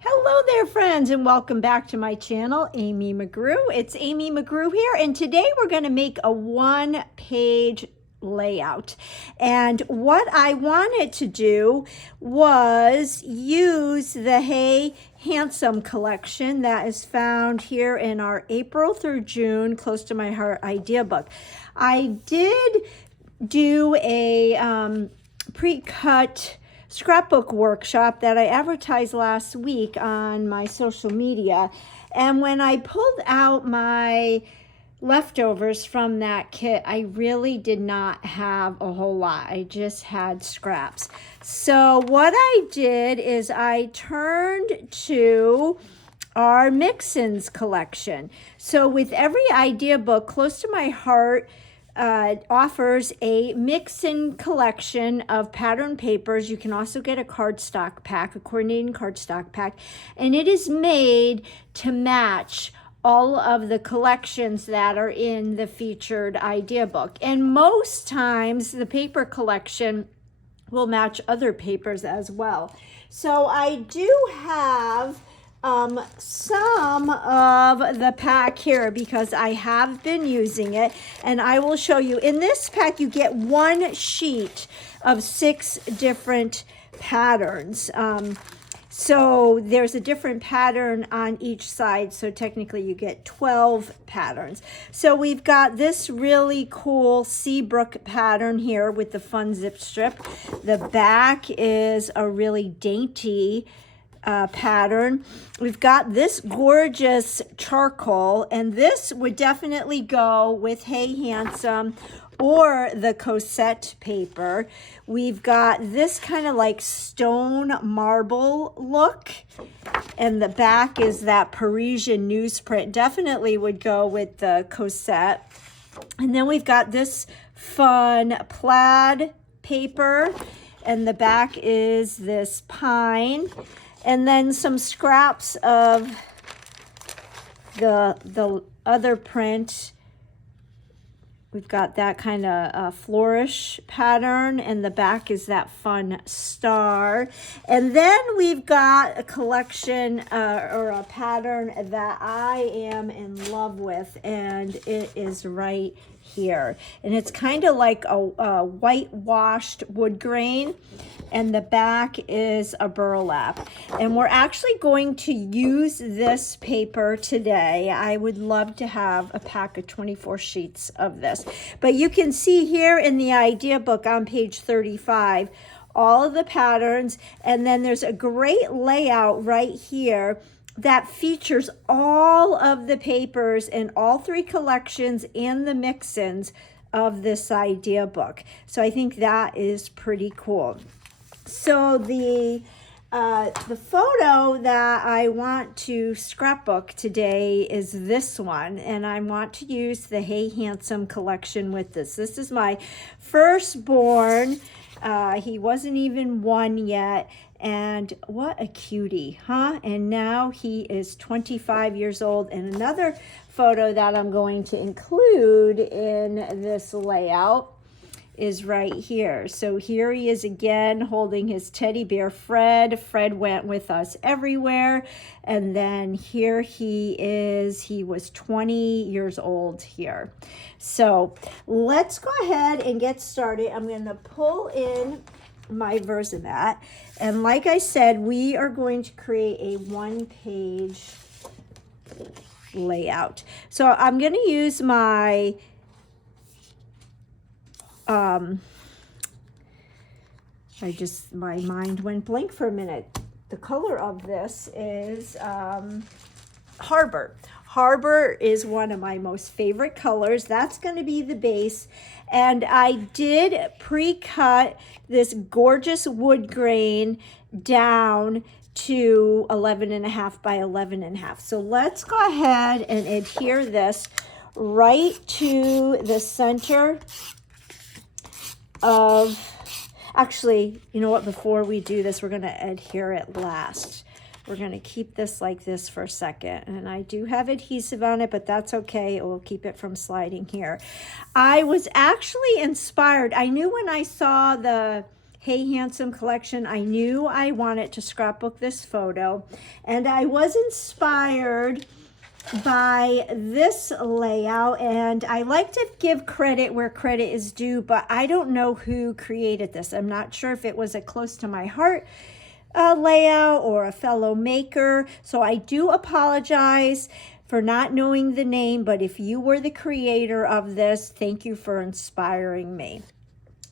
Hello there, friends, and welcome back to my channel, Amy McGrew. It's Amy McGrew here, and today we're going to make a one-page layout. And what I wanted to do was use the Hey Handsome collection that is found here in our April through June Close to My Heart idea book. I did do a pre-cut scrapbook workshop that I advertised last week on my social media, and when I pulled out my leftovers from that kit, I really did not have a whole lot. I just had scraps. So what I did is I turned to our mix-ins collection. So with every idea book, Close to My Heart offers a mix-in collection of pattern papers. You can also get a cardstock pack, a coordinating cardstock pack, and it is made to match all of the collections that are in the featured idea book. And most times the paper collection will match other papers as well. So I do have some of the pack here because I have been using it, and I will show you. In this pack you get one sheet of 6 different patterns. So there's a different pattern on each side, so technically you get 12 patterns. So we've got this really cool Seabrook pattern here with the fun zip strip. The back is a really dainty pattern. We've got this gorgeous charcoal, and this would definitely go with Hey Handsome or the Cosette paper. We've got this kind of like stone marble look, and the back is that Parisian newsprint. Definitely would go with the Cosette. And then we've got this fun plaid paper, and the back is this pine. And then some scraps of the other print. We've got that kind of flourish pattern, and the back is that fun star. And then we've got a collection or a pattern that I am in love with, and it is right here. And it's kind of like a whitewashed wood grain, and the back is a burlap. And we're actually going to use this paper today. I would love to have a pack of 24 sheets of this. But you can see here in the idea book on page 35, all of the patterns, and then there's a great layout right here that features all of the papers in all 3 collections and the mix-ins of this idea book. So I think that is pretty cool. So the photo that I want to scrapbook today is this one, and I want to use the Hey Handsome collection with this. This is my firstborn. He wasn't even 1 yet, and what a cutie, huh? And now he is 25 years old. And another photo that I'm going to include in this layout is right here. So here he is again holding his teddy bear Fred. Fred went with us everywhere. And then here he is. He was 20 years old here. So let's go ahead and get started. I'm going to pull in my Versamat, and like I said, we are going to create a one-page layout. So I'm going to use my my mind went blank for a minute. The color of this is Harbor. Harbor is one of my most favorite colors. That's going to be the base. And I did pre-cut this gorgeous wood grain down to 11.5 by 11.5. So let's go ahead and adhere this right to the center of, actually, you know what, before we do this, we're going to adhere it last. We're going to keep this like this for a second. And I do have adhesive on it, but that's okay. It will keep it from sliding here. I was actually inspired. I knew when I saw the Hey Handsome collection. I knew I wanted to scrapbook this photo, and I was inspired by this layout, and I like to give credit where credit is due, but I don't know who created this. I'm not sure if it was a close to my heart layout or a fellow maker, so I do apologize for not knowing the name, but if you were the creator of this, thank you for inspiring me.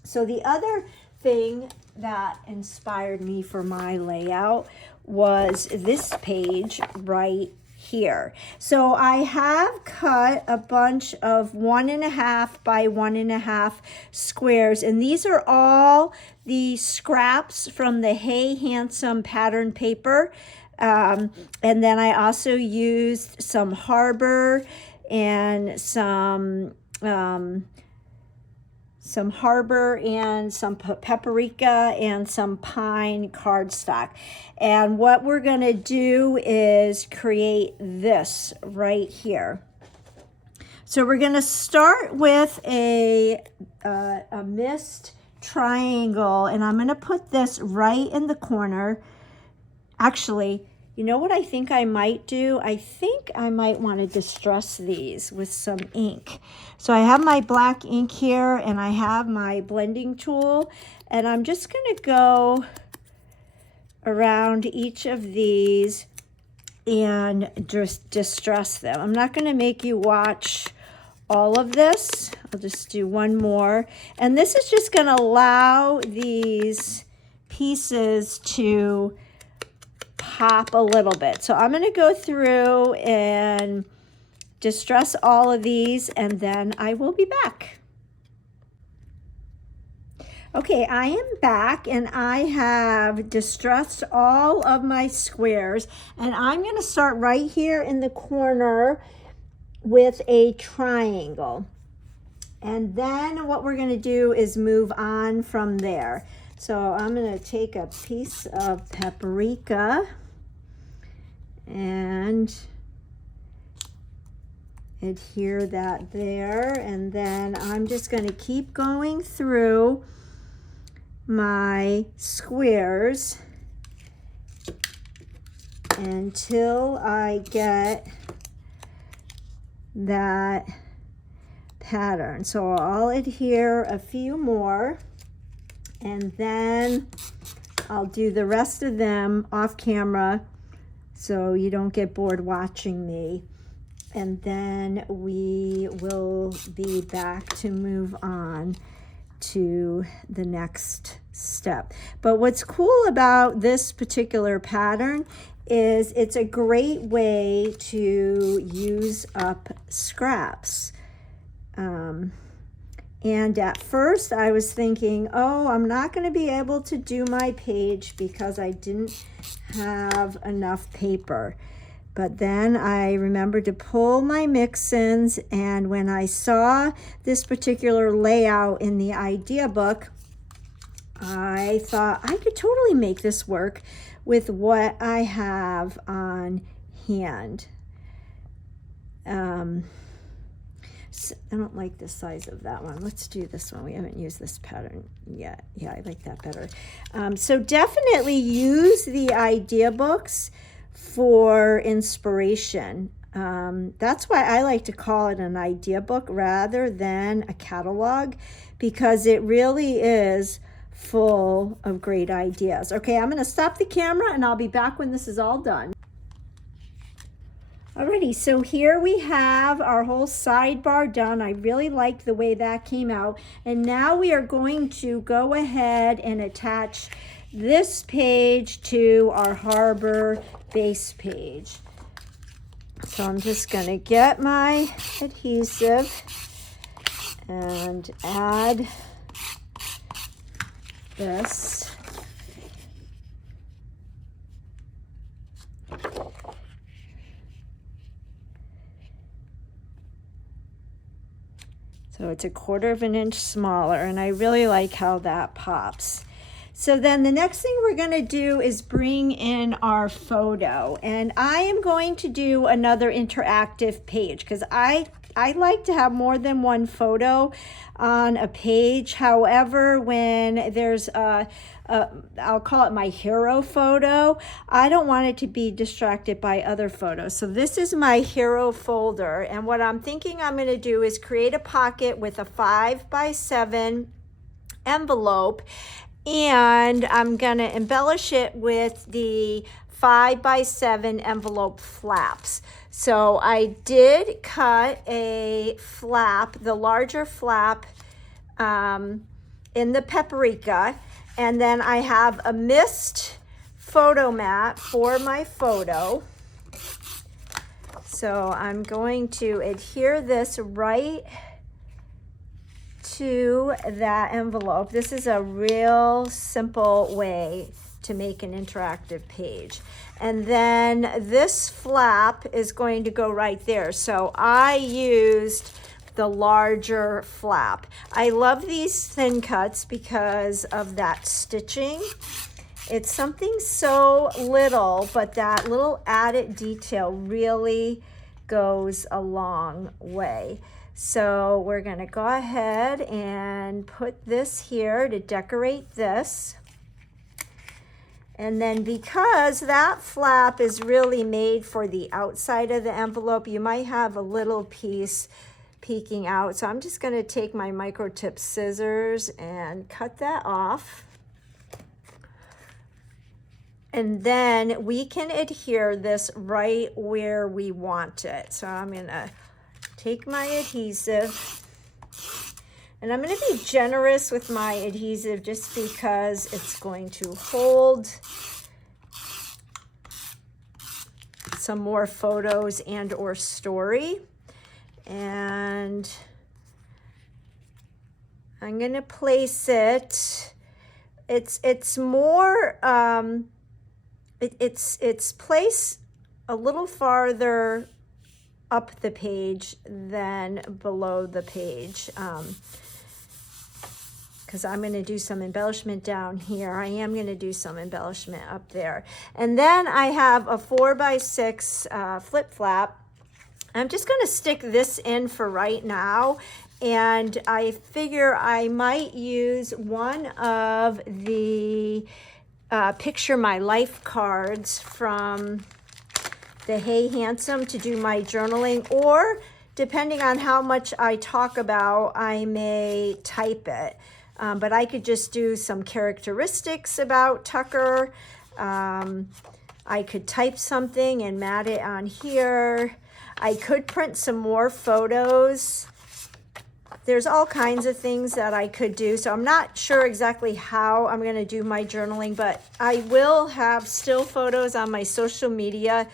So the other thing that inspired me for my layout was this page right here. So I have cut a bunch of 1.5 by 1.5 squares, and these are all the scraps from the Hey Handsome pattern paper. And then I also used some Harbor and some Harbor and some paprika and some pine cardstock. And what we're going to do is create this right here. So we're going to start with a mist triangle, and I'm going to put this right in the corner. Actually, you know what I think I might do? I think I might want to distress these with some ink. So I have my black ink here, and I have my blending tool, and I'm just going to go around each of these and just distress them. I'm not going to make you watch all of this. I'll just do one more. And this is just going to allow these pieces to pop a little bit. So I'm going to go through and distress all of these, and then I will be back. Okay, I am back, and I have distressed all of my squares, and I'm going to start right here in the corner with a triangle. And then what we're going to do is move on from there. So I'm going to take a piece of paprika and adhere that there, and then I'm just going to keep going through my squares until I get that pattern. So I'll adhere a few more, and then I'll do the rest of them off camera so you don't get bored watching me. And then we will be back to move on to the next step. But what's cool about this particular pattern is it's a great way to use up scraps. And at first I was thinking, oh, I'm not going to be able to do my page because I didn't have enough paper. But then I remembered to pull my mix-ins, and when I saw this particular layout in the idea book, I thought I could totally make this work with what I have on hand. So I don't like the size of that one. Let's do this one. We haven't used this pattern yet. Yeah, I like that better. So definitely use the idea books for inspiration. That's why I like to call it an idea book rather than a catalog, because it really is full of great ideas. Okay, I'm going to stop the camera and I'll be back when this is all done. Alrighty, so here we have our whole sidebar done. I really like the way that came out. And now we are going to go ahead and attach this page to our Harbor base page. So I'm just going to get my adhesive and add this. So it's 1/4 of an inch smaller, and I really like how that pops. So then the next thing we're going to do is bring in our photo, and I am going to do another interactive page because I like to have more than one photo on a page. However, when there's I'll call it my hero photo, I don't want it to be distracted by other photos. So this is my hero folder, and what I'm thinking I'm going to do is create a pocket with a 5x7 envelope, and I'm going to embellish it with the 5x7 envelope flaps. So I did cut a flap, the larger flap, in the paprika, and then I have a mist photo mat for my photo. So I'm going to adhere this right to that envelope. This is a real simple way to make an interactive page. And then this flap is going to go right there. So I used the larger flap. I love these thin cuts because of that stitching. It's something so little, but that little added detail really goes a long way. So we're going to go ahead and put this here to decorate this. And then because that flap is really made for the outside of the envelope, you might have a little piece peeking out. So I'm just going to take my micro tip scissors and cut that off. And then we can adhere this right where we want it. So I'm going to take my adhesive, and I'm going to be generous with my adhesive just because it's going to hold some more photos and or story. And I'm going to place it. It's more it's placed a little farther up the page than below the page, because I'm going to do some embellishment down here. I am going to do some embellishment up there. And then I have a 4x6 flip flap. I'm just going to stick this in for right now, and I figure I might use one of the Picture My Life cards from the Hey Handsome to do my journaling, or depending on how much I talk about, I may type it. But I could just do some characteristics about Tucker. I could type something and mat it on here. I could print some more photos. There's all kinds of things that I could do. So I'm not sure exactly how I'm going to do my journaling, but I will have still photos on my social media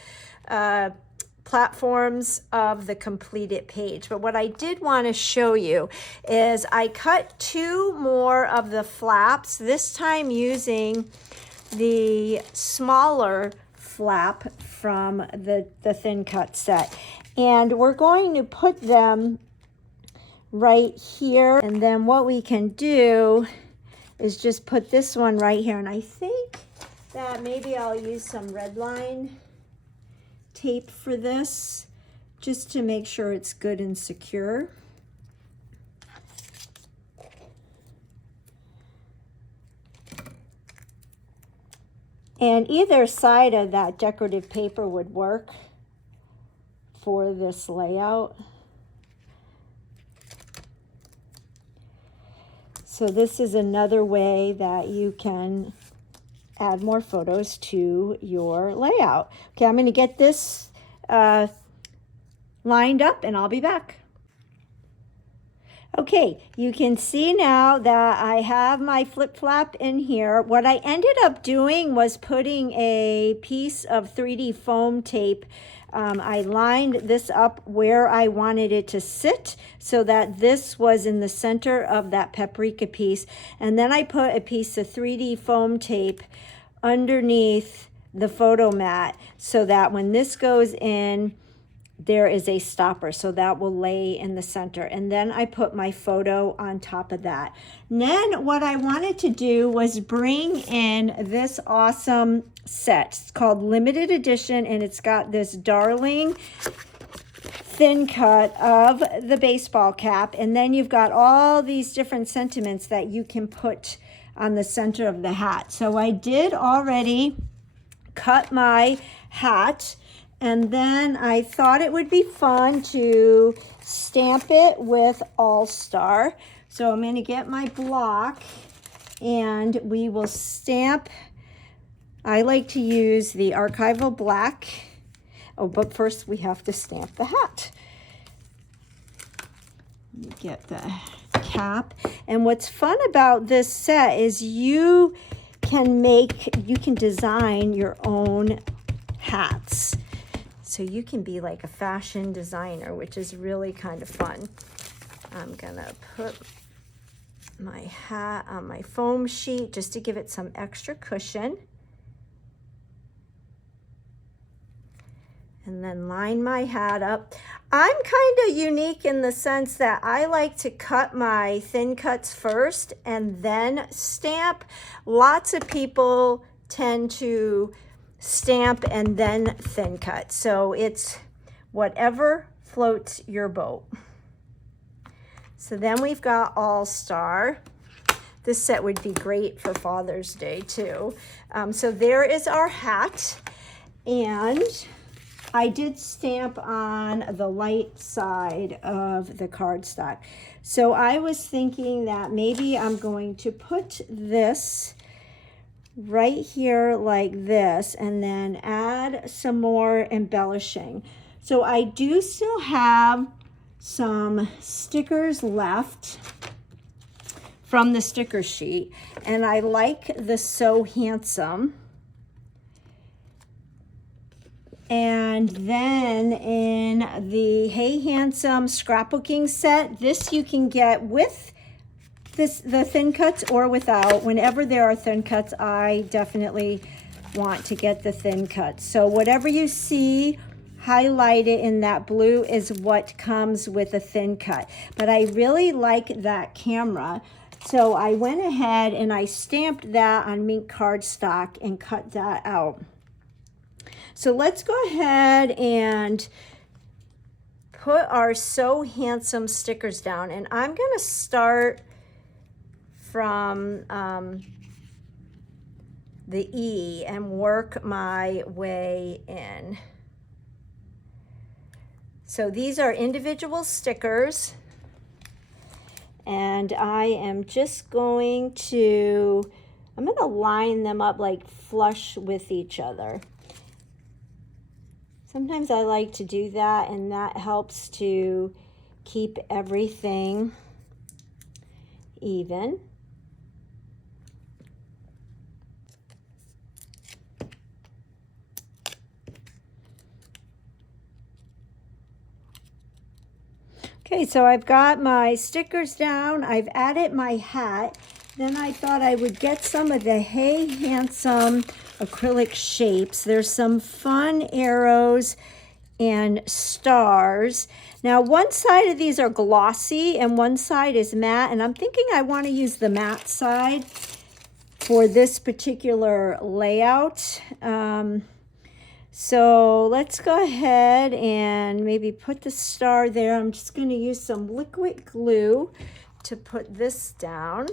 platforms of the completed page. But what I did want to show you is I cut 2 more of the flaps, this time using the smaller flap from the thin cut set. And we're going to put them right here. And then what we can do is just put this one right here. And I think that maybe I'll use some red line tape for this, just to make sure it's good and secure. And either side of that decorative paper would work for this layout. So this is another way that you can add more photos to your layout. Okay, I'm going to get this lined up and I'll be back. Okay, you can see now that I have my flip flap in here. What I ended up doing was putting a piece of 3D foam tape. I lined this up where I wanted it to sit so that this was in the center of that paprika piece. And then I put a piece of 3D foam tape underneath the photo mat so that when this goes in, there is a stopper, so that will lay in the center. And then I put my photo on top of that. And then what I wanted to do was bring in this awesome set. It's called Limited Edition, and it's got this darling thin cut of the baseball cap. And then you've got all these different sentiments that you can put on the center of the hat. So I did already cut my hat. And then I thought it would be fun to stamp it with All Star. So I'm going to get my block and we will stamp. I like to use the Archival Black. Oh, but first we have to stamp the hat. Let me get the cap. And what's fun about this set is you can design your own hats. So you can be like a fashion designer, which is really kind of fun. I'm gonna put my hat on my foam sheet just to give it some extra cushion. And then line my hat up. I'm kind of unique in the sense that I like to cut my thin cuts first and then stamp. Lots of people tend to stamp and then thin cut. So it's whatever floats your boat. So then we've got All Star. This set would be great for Father's Day too. So there is our hat. And I did stamp on the light side of the cardstock. So I was thinking that maybe I'm going to put this right here like this and then add some more embellishing. So I do still have some stickers left from the sticker sheet, and I like the So Handsome. And then in the Hey Handsome scrapbooking set, this you can get with the thin cuts or without. Whenever there are thin cuts, I definitely want to get the thin cuts. So whatever you see highlighted in that blue is what comes with a thin cut. But I really like that camera. So I went ahead and I stamped that on mink cardstock and cut that out. So let's go ahead and put our So Handsome stickers down. And I'm going to start from the E and work my way in. So these are individual stickers, and I am just going to, I'm going to line them up like flush with each other. Sometimes I like to do that, and that helps to keep everything even. Okay, so I've got my stickers down. I've added my hat. Then I thought I would get some of the Hey Handsome acrylic shapes. There's some fun arrows and stars. Now, one side of these are glossy and one side is matte, and I'm thinking I want to use the matte side for this particular layout. So let's go ahead and maybe put the star there. I'm just going to use some liquid glue to put this down.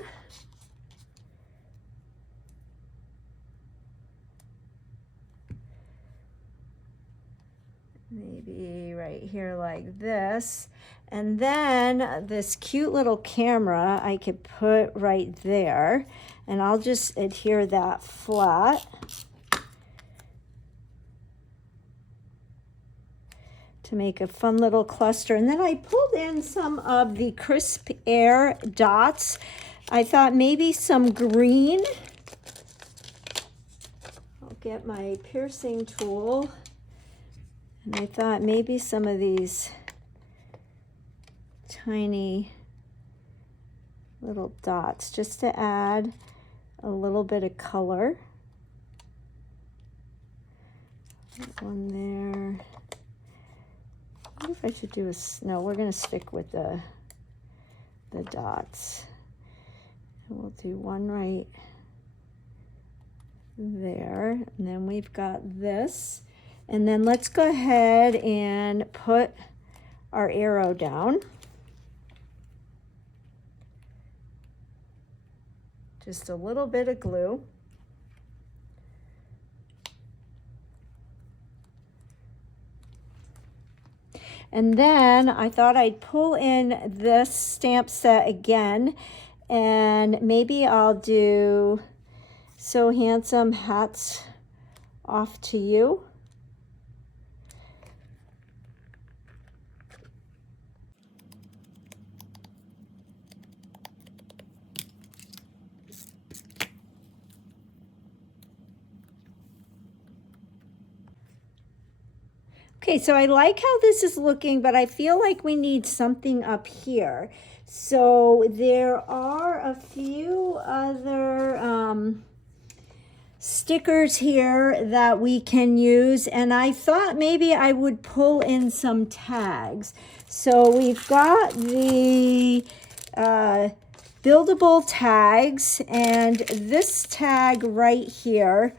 Maybe right here like this. And then this cute little camera I could put right there. And I'll just adhere that flat. To make a fun little cluster. And then I pulled in some of the crisp air dots. I thought maybe some green. I'll get my piercing tool. And I thought maybe some of these tiny little dots just to add a little bit of color. One there. wonder if I should do no, we're going to stick with the dots. And we'll do one right there. And then we've got this. And then let's go ahead and put our arrow down. Just a little bit of glue. And then I thought I'd pull in this stamp set again, and maybe I'll do So Handsome, Hats Off to You. Okay, so I like how this is looking, but I feel like we need something up here. So there are a few other stickers here that we can use, and I thought maybe I would pull in some tags. So we've got the buildable tags, and this tag right here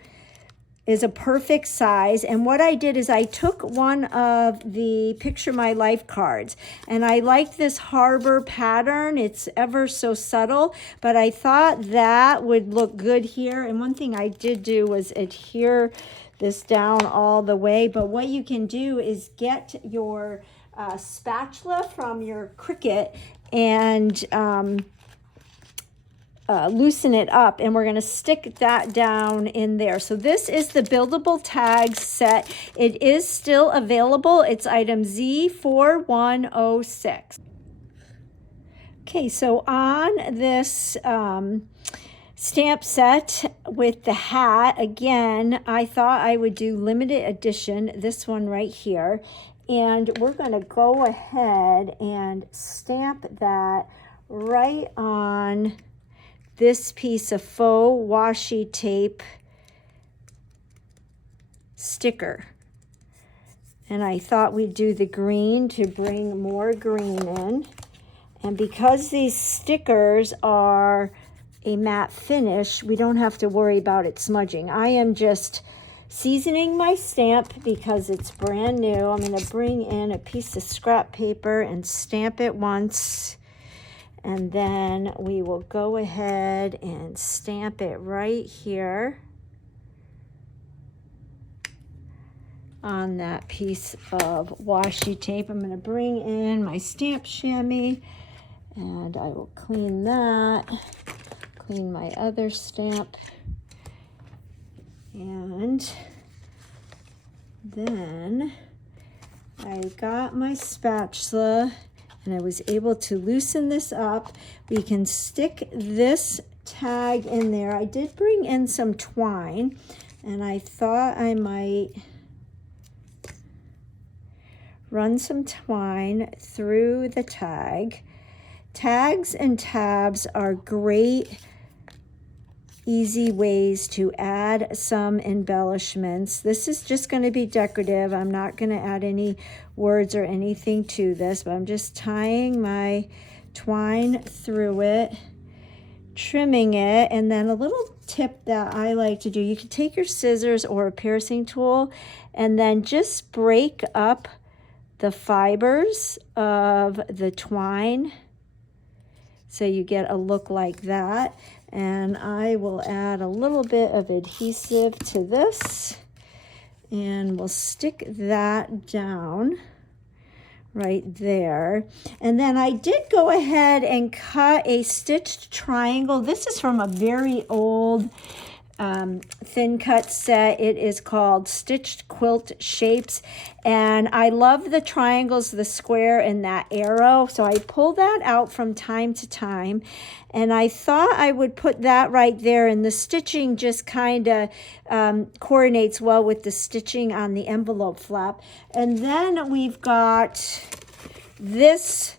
is a perfect size. And what I did is I took one of the Picture My Life cards, and I like this harbor pattern. It's ever so subtle, but I thought that would look good here. And one thing I did do was adhere this down all the way. But what you can do is get your spatula from your Cricut and loosen it up, and we're going to stick that down in there. So this is the Buildable Tags set. It is still available. It's item Z4106. Okay, so on this stamp set with the hat, again, I thought I would do limited edition, this one right here. And we're going to go ahead and stamp that right on this piece of faux washi tape sticker. And I thought we'd do the green to bring more green in. And because these stickers are a matte finish, we don't have to worry about it smudging. I am just seasoning my stamp because it's brand new. I'm going to bring in a piece of scrap paper and stamp it once. And then we will go ahead and stamp it right here on that piece of washi tape. I'm going to bring in my stamp chamois, and I will clean that, clean my other stamp, and then I got my spatula and I was able to loosen this up. We can stick this tag in there. I did bring in some twine, and I thought I might run some twine through the tag. Tags and tabs are great, easy ways to add some embellishments. This is just going to be decorative. I'm not going to add any words or anything to this, but I'm just tying my twine through it, trimming it. And then a little tip that I like to do, you can take your scissors or a piercing tool and then just break up the fibers of the twine so you get a look like that. And I will add a little bit of adhesive to this, and we'll stick that down right there. And then I did go ahead and cut a stitched triangle. This is from a very old thin cut set. It is called Stitched Quilt Shapes, and I love the triangles, the square, and that arrow, so I pull that out from time to time, and I thought I would put that right there, and the stitching just kind of coordinates well with the stitching on the envelope flap. And then we've got this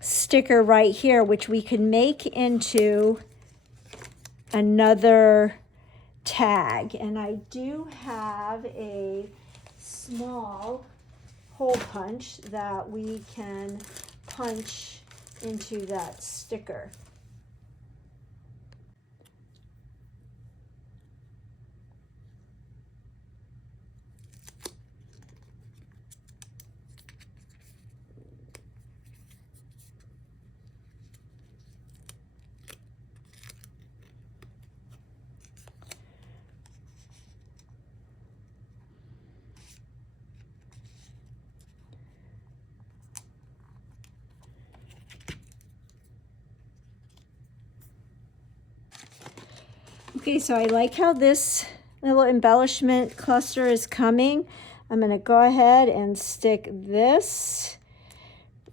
sticker right here, which we can make into another tag. And I do have a small hole punch that we can punch into that sticker. Okay, so I like how this little embellishment cluster is coming. I'm going to go ahead and stick this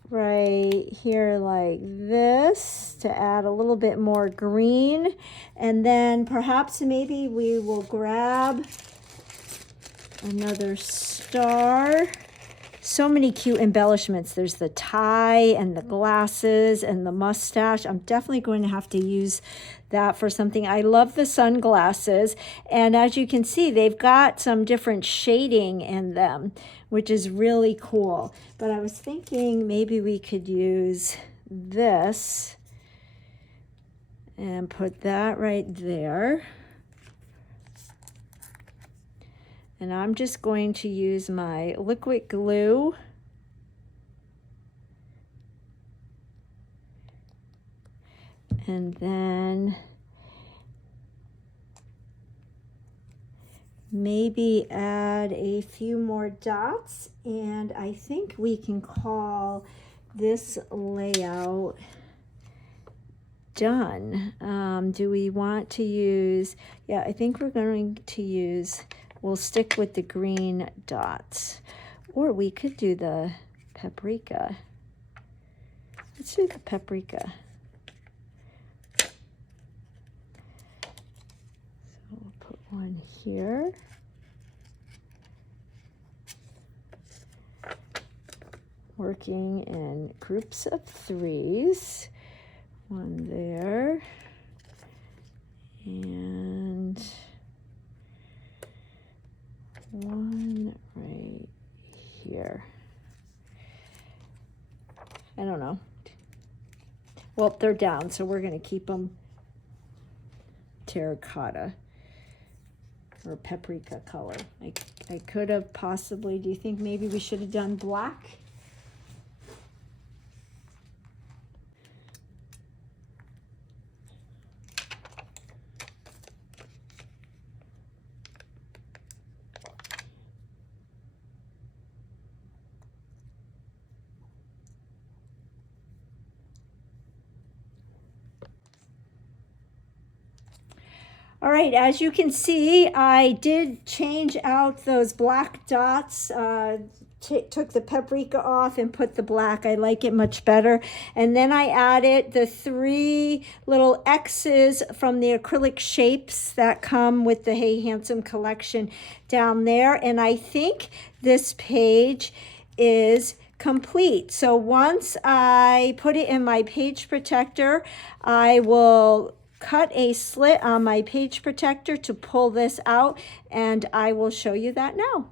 right here like this to add a little bit more green. And then perhaps maybe we will grab another star. So many cute embellishments. There's the tie and the glasses and the mustache. I'm definitely going to have to use that for something. I love the sunglasses. And as you can see, they've got some different shading in them, which is really cool. But I was thinking maybe we could use this and put that right there. And I'm just going to use my liquid glue and then maybe add a few more dots, and I think we can call this layout done. Do we want to use, yeah, I think we're going to use, we'll stick with the green dots, or we could do the paprika. Let's do the paprika. So we'll put one here. Working in groups of threes. One there. And one right here. I don't know. Well, they're down, so we're going to keep them terracotta or paprika color. I could have possibly, do you think maybe we should have done black? All right, as you can see, I did change out those black dots, took the paprika off and put the black. I like it much better. And then I added the 3 little X's from the acrylic shapes that come with the Hey Handsome collection down there. And I think this page is complete. So once I put it in my page protector, I will cut a slit on my page protector to pull this out, and I will show you that now.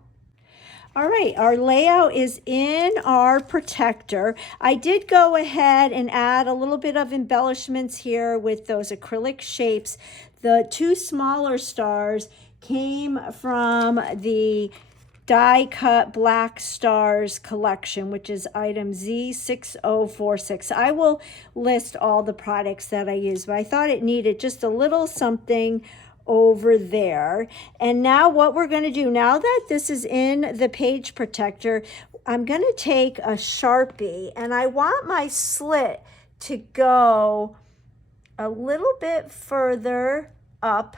All right, our layout is in our protector. I did go ahead and add a little bit of embellishments here with those acrylic shapes. The 2 smaller stars came from the die cut black stars collection, which is item Z6046. I will list all the products that I use, but I thought it needed just a little something over there. And now what we're going to do, now that this is in the page protector, I'm going to take a Sharpie, and I want my slit to go a little bit further up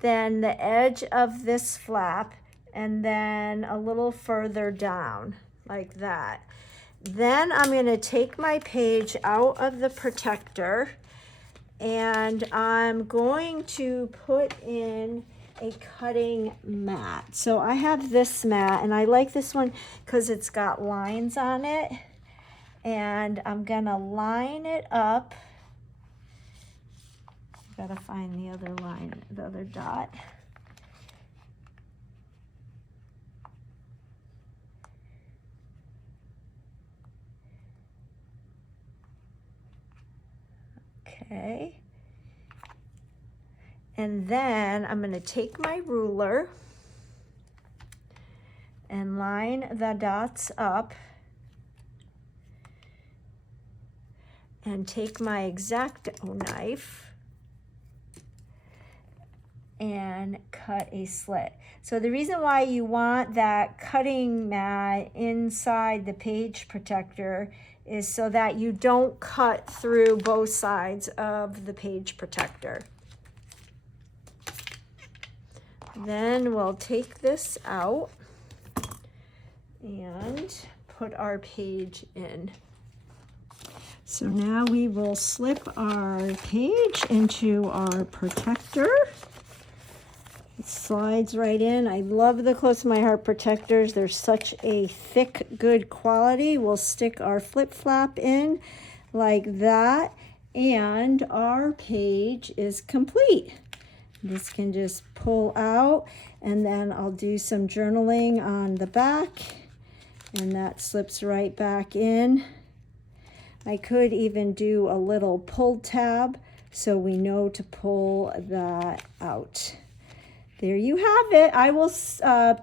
than the edge of this flap, and then a little further down like that. Then I'm going to take my page out of the protector, and I'm going to put in a cutting mat. So I have this mat, and I like this one because it's got lines on it, and I'm going to line it up. Gotta find the other line, the other dot. Okay. And then I'm going to take my ruler and line the dots up and take my X-Acto knife and cut a slit. So the reason why you want that cutting mat inside the page protector is so that you don't cut through both sides of the page protector. Then we'll take this out and put our page in. So now we will slip our page into our protector. It slides right in. I love the Close to My Heart protectors. They're such a thick, good quality. We'll stick our flip flap in like that, and our page is complete. This can just pull out, and then I'll do some journaling on the back, and that slips right back in. I could even do a little pull tab so we know to pull that out. There you have it. I will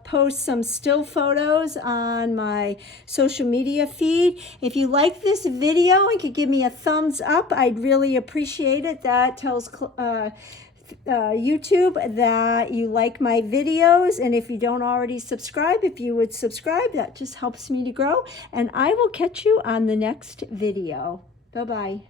post some still photos on my social media feed. If you like this video and could give me a thumbs up, I'd really appreciate it. That tells YouTube that you like my videos. And if you don't already subscribe, if you would subscribe, that just helps me to grow. And I will catch you on the next video. Bye-bye.